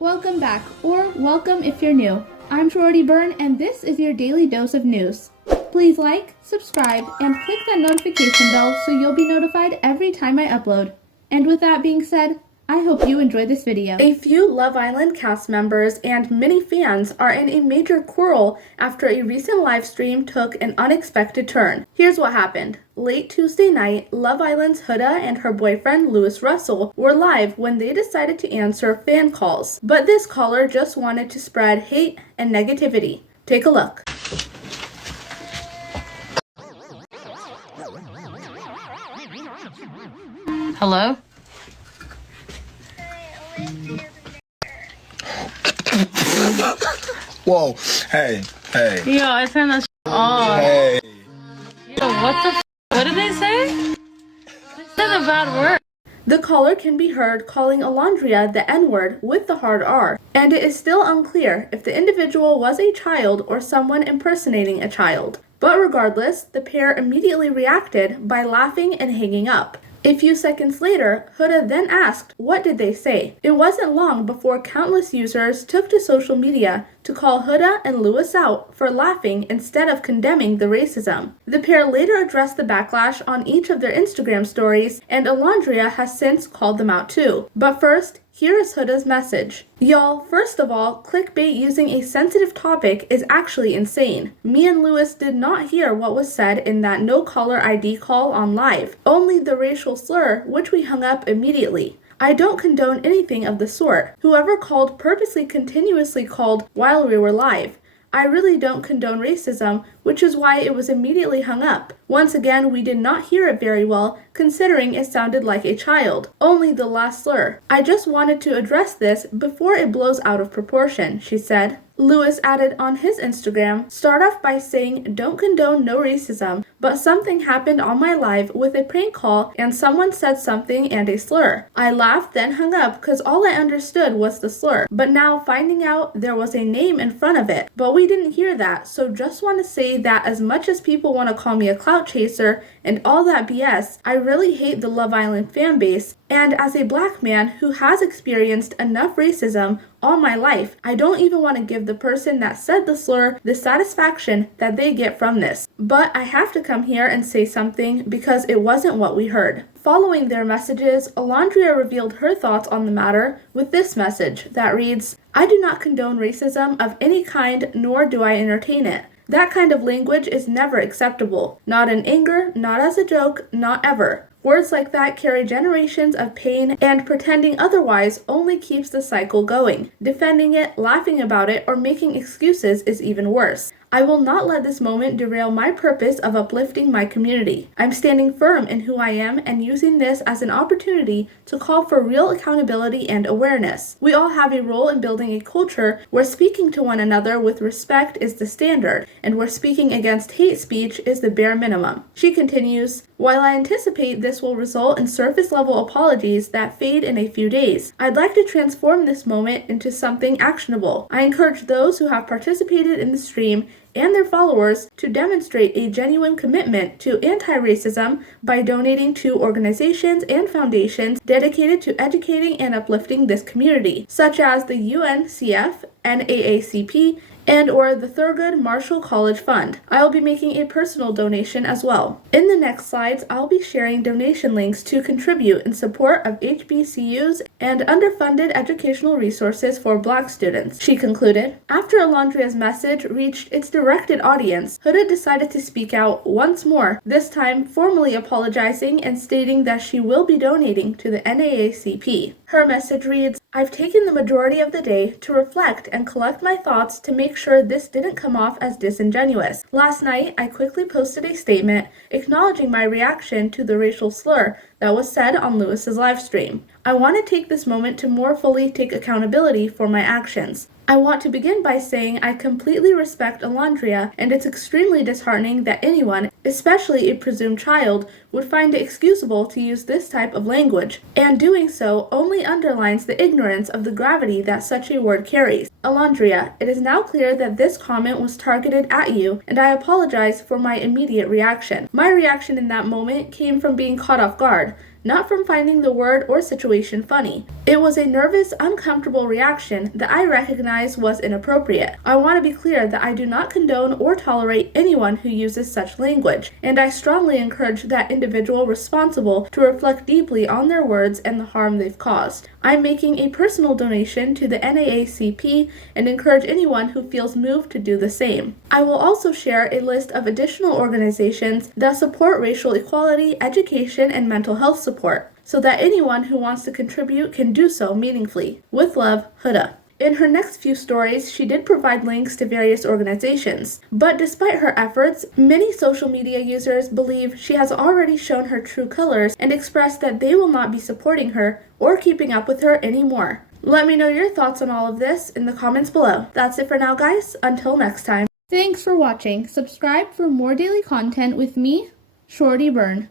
Welcome back, or welcome if you're new. I'm Shorty Byrne, and this is your daily dose of news. Please like, subscribe, and click that notification bell so you'll be notified every time I upload. And with that being said, I hope you enjoy this video. A few Love Island cast members and many fans are in a major quarrel after a recent live stream took an unexpected turn. Here's what happened. Late Tuesday night, Love Island's Huda and her boyfriend Louis Russell were live when they decided to answer fan calls. But this caller just wanted to spread hate and negativity. Take a look. Hello? Whoa, hey. Yo, I turned that off. Hey. Yo, what did they say? They said a bad word. The caller can be heard calling Olandria the N-word with the hard R, and it is still unclear if the individual was a child or someone impersonating a child. But regardless, the pair immediately reacted by laughing and hanging up. A few seconds later, Huda then asked, what did they say? It wasn't long before countless users took to social media to call Huda and Louis out for laughing instead of condemning the racism. The pair later addressed the backlash on each of their Instagram stories, and Olandria has since called them out too. But first, here is Huda's message. Y'all, first of all, clickbait using a sensitive topic is actually insane. Me and Louis did not hear what was said in that no caller ID call on live, only the racial slur, which we hung up immediately. I don't condone anything of the sort. Whoever called purposely continuously called while we were live. I really don't condone racism, which is why it was immediately hung up. Once again, we did not hear it very well, considering it sounded like a child. Only the last slur. I just wanted to address this before it blows out of proportion, she said. Louis added on his Instagram, start off by saying don't condone no racism, but something happened on my live with a prank call and someone said something and a slur. I laughed then hung up because all I understood was the slur, but now finding out there was a name in front of it, but we didn't hear that, so just want to say that as much as people want to call me a clout chaser and all that BS, I really hate the Love Island fan base, and as a black man who has experienced enough racism all my life, I don't even want to give the person that said the slur the satisfaction that they get from this. But I have to come here and say something because it wasn't what we heard. Following their messages, Olandria revealed her thoughts on the matter with this message that reads, I do not condone racism of any kind, nor do I entertain it. That kind of language is never acceptable. Not in anger, not as a joke, not ever. Words like that carry generations of pain, and pretending otherwise only keeps the cycle going. Defending it, laughing about it, or making excuses is even worse. I will not let this moment derail my purpose of uplifting my community. I'm standing firm in who I am and using this as an opportunity to call for real accountability and awareness. We all have a role in building a culture where speaking to one another with respect is the standard, and where speaking against hate speech is the bare minimum. She continues, while I anticipate this will result in surface-level apologies that fade in a few days, I'd like to transform this moment into something actionable. I encourage those who have participated in the stream and their followers to demonstrate a genuine commitment to anti-racism by donating to organizations and foundations dedicated to educating and uplifting this community, such as the UNCF, NAACP, and or the Thurgood Marshall College Fund. I'll be making a personal donation as well. In the next slides, I'll be sharing donation links to contribute in support of HBCUs and underfunded educational resources for Black students, she concluded. After Olandria's message reached its directed audience, Huda decided to speak out once more, this time formally apologizing and stating that she will be donating to the NAACP. Her message reads, I've taken the majority of the day to reflect and collect my thoughts to make sure this didn't come off as disingenuous. Last night, I quickly posted a statement acknowledging my reaction to the racial slur that was said on Louis's live stream. I want to take this moment to more fully take accountability for my actions. I want to begin by saying I completely respect Olandria, and it's extremely disheartening that anyone, especially a presumed child, would find it excusable to use this type of language, and doing so only underlines the ignorance of the gravity that such a word carries. Olandria, it is now clear that this comment was targeted at you, and I apologize for my immediate reaction. My reaction in that moment came from being caught off guard, not from finding the word or situation funny. It was a nervous, uncomfortable reaction that I recognize was inappropriate. I want to be clear that I do not condone or tolerate anyone who uses such language, and I strongly encourage that individual responsible to reflect deeply on their words and the harm they've caused. I'm making a personal donation to the NAACP and encourage anyone who feels moved to do the same. I will also share a list of additional organizations that support racial equality, education, and mental health support, so that anyone who wants to contribute can do so meaningfully. With love, Huda. In her next few stories, she did provide links to various organizations, but despite her efforts, many social media users believe she has already shown her true colors and expressed that they will not be supporting her or keeping up with her anymore. Let me know your thoughts on all of this in the comments below. That's it for now, guys. Until next time. Thanks for watching. Subscribe for more daily content with me, Shorty Byrne.